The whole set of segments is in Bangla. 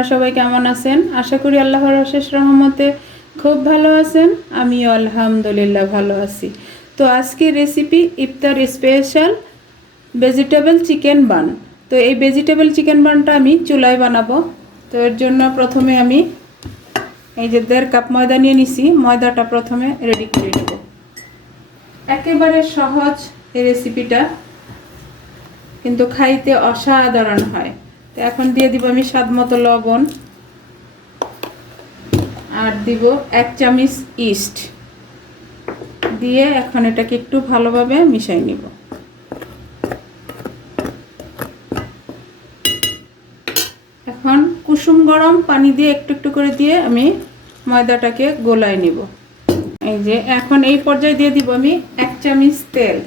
আপনারা সবাই কেমন আছেন? আশা করি আল্লাহর অশেষ রহমতে খুব ভালো আছেন। আমিও আলহামদুলিল্লাহ ভালো আছি। তো আজকের রেসিপি ইফতার স্পেশাল ভেজিটেবল চিকেন বান। তো এই ভেজিটেবল চিকেন বানটা আমি চুলায় বানাবো। তো এর জন্য প্রথমে আমি এই যে 1.5 কাপ ময়দা নিয়ে নিছি। ময়দাটা প্রথমে রেডি করে নেব। একেবারে সহজ এই রেসিপিটা, কিন্তু খাইতে অসাধারণ হয়। তো এখন দিয়ে দিব আমি স্বাদ মতো লবণ, আর দিব 1 চামচ ইস্ট দিয়ে এখন এটাকে একটু ভালোভাবে মিশিয়ে নিব। এখন কুসুম গরম পানি দিয়ে একটু একটু করে দিয়ে আমি ময়দাটাকে গোলায় নিব। এই যে এখন এই পর্যায়ে দিয়ে দিব আমি 1 চামচ তেল।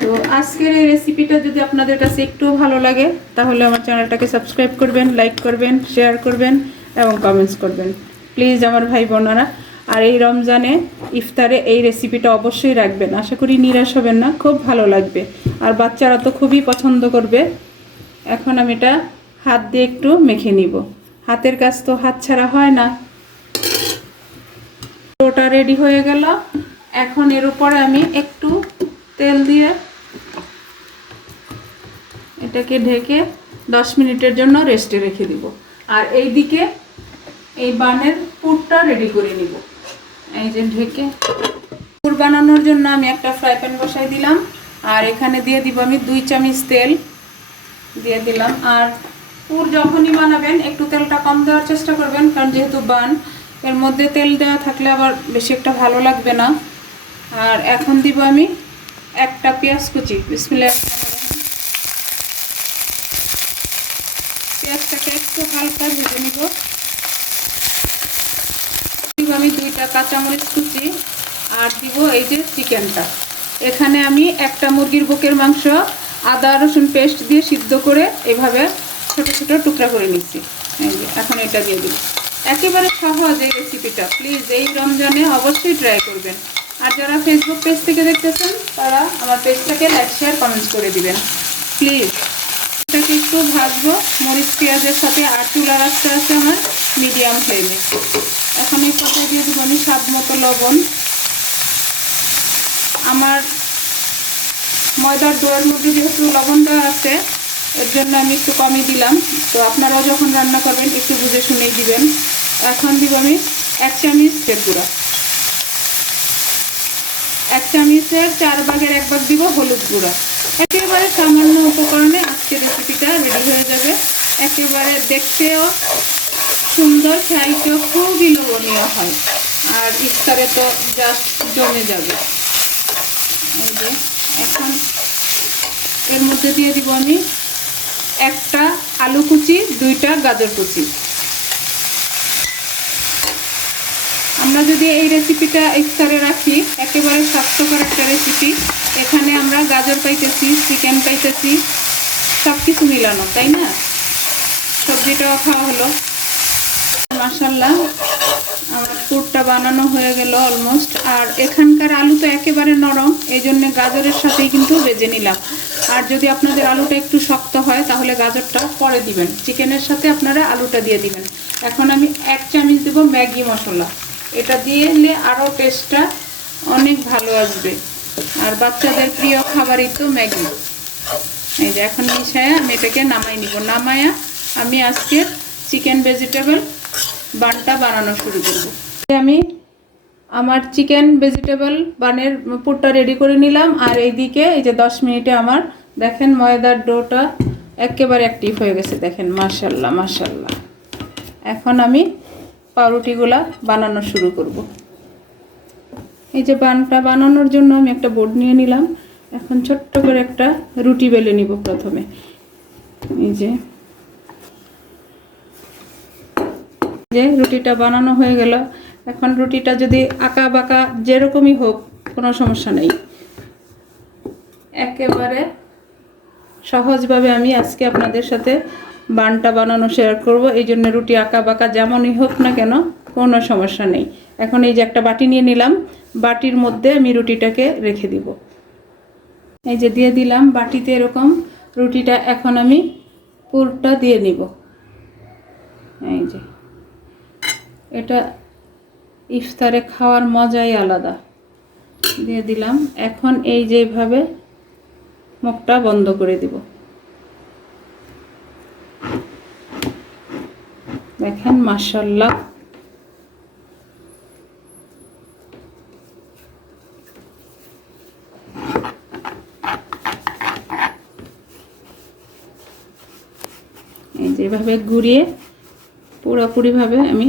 তো আজকের এই রেসিপিটা যদি আপনাদের কাছে একটু ভালো লাগে তাহলে আমার চ্যানেলটাকে সাবস্ক্রাইব করবেন, লাইক করবেন, শেয়ার করবেন এবং কমেন্টস করবেন প্লিজ আমার ভাই বোনেরা। আর এই রমজানে ইফতারে এই রেসিপিটা অবশ্যই রাখবেন, আশা করি নিরাশ হবেন না, খুব ভালো লাগবে। আর বাচ্চারা তো খুবই পছন্দ করবে। এখন আমি এটা হাত দিয়ে একটু মেখে নিব। হাতের কাজ তো হাত ছাড়া হয় না। ওটা রেডি হয়ে গেল। এখন এর উপরে আমি একটু তেল দিয়ে এটাকে ঢেকে 10 মিনিটের জন্য রেস্টে রেখে দিব। আর এই দিকে এই বানের পুরটা রেডি করে নিব। এই যে ঢেকে পুর বানানোর জন্য আমি একটা ফ্রাই প্যান বসাই দিলাম, আর এখানে দিয়ে দিব আমি 2 চামচ তেল দিয়ে দিলাম। আর পুর যখনই বানাবেন একটু তেলটা কম দেওয়ার চেষ্টা করবেন, কারণ যেহেতু বান এর মধ্যে তেল দেওয়া থাকলে আবার বেশি একটা ভালো লাগবে না। আর এখন দিব আমি একটা পেঁয়াজ কুচি। বিসমিল্লাহ। পেঁয়াজটাকে একটু হালকা ভেজে নিব। দিব আমি 2টা কাঁচামরিচ কুচি, আর দিব এই যে চিকেনটা। এখানে আমি একটা মুরগির বুকের মাংস আদা রসুন পেস্ট দিয়ে সিদ্ধ করে এভাবে ছোট ছোট টুকরা করে নিচ্ছি। এই যে এখন এটা দিয়ে দিব। একেবারে সহজ এই রেসিপিটা, প্লিজ এই রমজানে অবশ্যই ট্রাই করবেন। আর যারা ফেসবুক পেজ থেকে দেখতেছেন তারা আমার পেজটাকে লাইক শেয়ার কমেন্টস করে দিবেন প্লিজ। এটাকে একটু ভাজবো মরিচ পেঁয়াজের সাথে, আর চুলার আঁচটা আছে আমার মিডিয়াম ফ্লেমে। এখন এই পর্যায়ে দিয়ে দেবো আমি স্বাদ মতো লবণ। আমার ময়দার ডোয়ের মধ্যে যেহেতু লবণ দেওয়া আছে এর জন্য আমি একটু কমই দিলাম। তো আপনারাও যখন রান্না করবেন একটু বুঝে শুনেই দিবেন। এখন দিব আমি 1 চামচ তেল গুঁড়া। 1 চামচের 4 ভাগের 1 ভাগ দিব হলুদ গুঁড়া। একেবারে সামান্য উপকরণে আজকের রেসিপিটা রেডি হয়ে যাবে। একেবারে দেখতেও সুন্দর, খাইতেও খুবই লোভনীয় হয়, আর ইফতারে তো জাস্ট জমে যাবে। এই যে এখন এর মধ্যে দিয়ে দিব আমি একটা আলু কুচি, 2টা গাজর কুচি। আমরা যদি এই রেসিপিটা ইফতারে রাখি, একেবারে স্বাস্থ্যকর একটা রেসিপি। এখানে আমরা গাজর পাইতেছি, চিকেন পাইতেছি, সব কিছু মিলানো, তাই না? সবজিটাও খাওয়া হলো। মাশাআল্লাহ আমার পুরটা বানানো হয়ে গেল অলমোস্ট। আর এখানকার আলু তো একেবারে নরম, এই জন্য গাজরের সাথেই কিন্তু ভেজে নিলাম। আর যদি আপনাদের আলুটা একটু শক্ত হয় তাহলে গাজরটা পরে দিবেন, চিকেনের সাথে আপনারা আলুটা দিয়ে দিবেন। এখন আমি 1 চামচ দেব ম্যাগি মশলা। এটা দিলে আরও টেস্টটা অনেক ভালো আসবে। আর বাচ্চাদের প্রিয় খাবারই তো ম্যাগি। এই যে এখন মিশায়া আমি এটাকে নামাই নিব। নামায়া আমি আজকের চিকেন ভেজিটেবল বানটা বানানো শুরু করব। আমি আমার চিকেন ভেজিটেবল বানের পুরটা রেডি করে নিলাম। আর এইদিকে এই যে 10 মিনিটে আমার দেখেন ময়দার ডোটা একেবারে অ্যাক্টিভ হয়ে গেছে, দেখেন মাশাআল্লাহ মাশাআল্লাহ। এখন আমি পাউরুটিগুলা বানানো শুরু করব। এই যে বানটা বানানোর জন্য আমি একটা বোর্ড নিয়ে নিলাম। এখন ছোট্ট করে একটা রুটি বেলে নিব প্রথমে। এই যে রুটিটা বানানো হয়ে গেল। এখন রুটিটা যদি আঁকা বাঁকা যেরকমই হোক কোনো সমস্যা নেই, একেবারে সহজভাবে আমি আজকে আপনাদের সাথে বানটা বানানো শেয়ার করব। এই জন্য রুটি আঁকা বাঁকা যেমনই হোক না কেন কোনো সমস্যা নেই। এখন এই যে একটা বাটি নিয়ে নিলাম, বাটির মধ্যে আমি রুটিটাকে রেখে দিব। এই যে দিয়ে দিলাম বাটিতে এরকম রুটিটা। এখন আমি পুরটা দিয়ে নিব। এই যে এটা ইফতারে খাওয়ার মজাই আলাদা। দিয়ে দিলাম। এখন এই যেভাবে মুখটা বন্ধ করে দিব। দেখেন মাশাআল্লাহ। এই যেভাবে ঘুরিয়ে পুরোপুরিভাবে আমি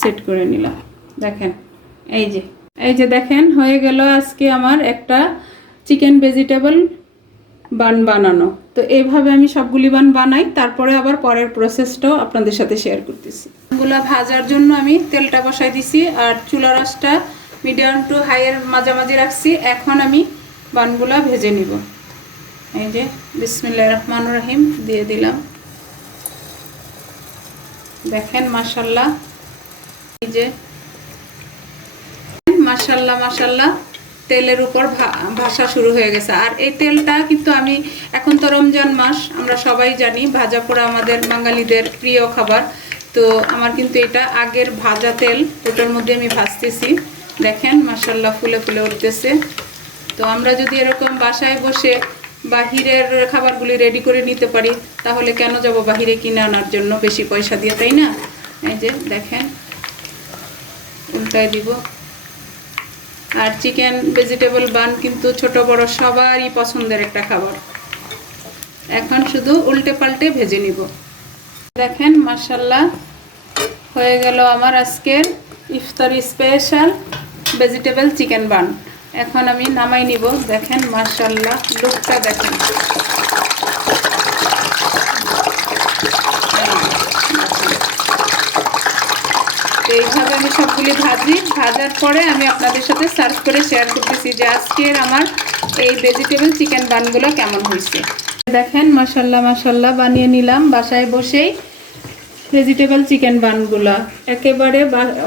সেট করে নিলাম। দেখেন এই যে দেখেন হয়ে গেল আজকে আমার একটা চিকেন ভেজিটেবল বান বানানো। তো এইভাবে আমি সবগুলি বান বানাই, তারপরে আবার পরের প্রসেসটাও আপনাদের সাথে শেয়ার করতেছি। বানগুলো ভাজার জন্য আমি তেলটা বসাই দিছি আর চুলার আঁচটা মিডিয়াম টু হাইয়ের মাঝামাঝি রাখছি। এখন আমি বানগুলা ভেজে নিব। এই যে বিসমিল্লাহির রহমানির রহিম দিয়ে দিলাম। দেখেন মাশাআল্লাহ, এই যে মাশাআল্লাহ মাশাআল্লাহ তেলের উপর ভাসা শুরু হয়ে গেছে। আর এই তেলটা কিন্তু আমি এখন তো রমজান মাস, আমরা সবাই জানি ভাজা পোড়া আমাদের বাঙালিদের প্রিয় খাবার। তো আমার কিন্তু এটা আগের ভাজা তেল, ওটার মধ্যে আমি ভাজতেছি। দেখেন মাশাআল্লাহ ফুলে ফুলে উঠতেছে। তো আমরা যদি এরকম বাসায় বসে বাহিরের খাবারগুলি রেডি করে নিতে পারি, তাহলে কেন যাব বাহিরে কিনে আনার জন্য বেশি পয়সা দিয়ে, তাই না? এই যে দেখেন উল্টায় দিব। আর চিকেন ভেজিটেবল বান কিন্তু ছোট বড় সবারই পছন্দের একটা খাবার। এখন শুধু উল্টে পাল্টে ভেজে নিব। দেখেন মাশাআল্লাহ হয়ে গেল আমার আজকের ইফতারি স্পেশাল ভেজিটেবল চিকেন বান। এখন আমি নামাই নিব। দেখেন মাশাআল্লাহ লুকটা দেখেন। এইভাবে আমি সবগুলি ভাজার পরে আমি আপনাদের সাথে সার্ভ করে শেয়ার করতেছি যে আজকের আমার এই ভেজিটেবল চিকেন বানগুলো কেমন হয়েছে। দেখেন মাশাআল্লাহ মাশাআল্লাহ বানিয়ে নিলাম বাসায় বসেই ভেজিটেবল চিকেন বানগুলো। একেবারে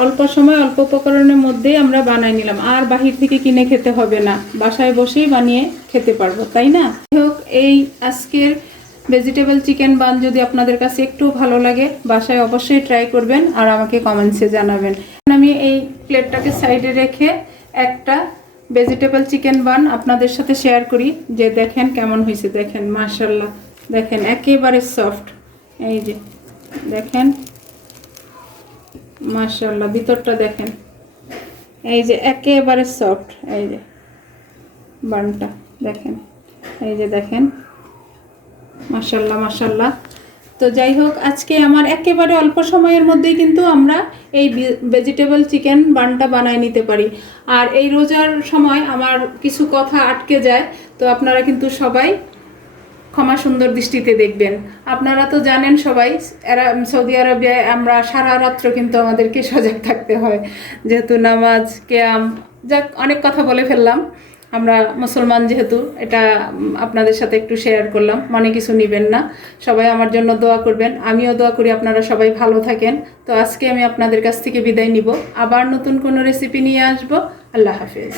অল্প সময় অল্প উপকরণের মধ্যেই আমরা বানাই নিলাম। আর বাহির থেকে কিনে খেতে হবে না, বাসায় বসেই বানিয়ে খেতে পারবো, তাই না? হোক এই আজকের ভেজিটেবল চিকেন বান যদি আপনাদের কাছে একটু ভালো লাগে, বাসায় অবশ্যই ট্রাই করবেন আর আমাকে কমেন্টসে জানাবেন। আমি এই প্লেটটাকে সাইডে রেখে একটা ভেজিটেবল চিকেন বান আপনাদের সাথে শেয়ার করি যে দেখেন কেমন হয়েছে। দেখেন মাশাআল্লাহ, দেখেন একেবারে সফট। এই যে দেখেন মাশাআল্লাহ ভিতরটা দেখেন, এই যে একেবারে সফট। এই যে বানটা দেখেন, এই যে দেখেন মাশাআল্লাহ মাশাআল্লাহ। তো যাই হোক আজকে আমার একেবারে অল্প সময়ের মধ্যেই কিন্তু আমরা এই ভেজিটেবল চিকেন বানটা বানায় নিতে পারি। আর এই রোজার সময় আমার কিছু কথা আটকে যায়, তো আপনারা কিন্তু সবাই ক্ষমা সুন্দর দৃষ্টিতে দেখবেন। আপনারা তো জানেন সবাই সৌদি আরবে আমরা সারা রাত্র কিন্তু আমাদেরকে সজাগ থাকতে হয়, যেহেতু নামাজ কিয়াম, যাক অনেক কথা বলে ফেললাম। আমরা মুসলমান যেহেতু, এটা আপনাদের সাথে একটু শেয়ার করলাম, মনে কিছু নেবেন না। সবাই আমার জন্য দোয়া করবেন, আমিও দোয়া করি আপনারা সবাই ভালো থাকেন। তো আজকে আমি আপনাদের কাছ থেকে বিদায় নিব, আবার নতুন কোনো রেসিপি নিয়ে আসবো। আল্লাহ হাফেজ।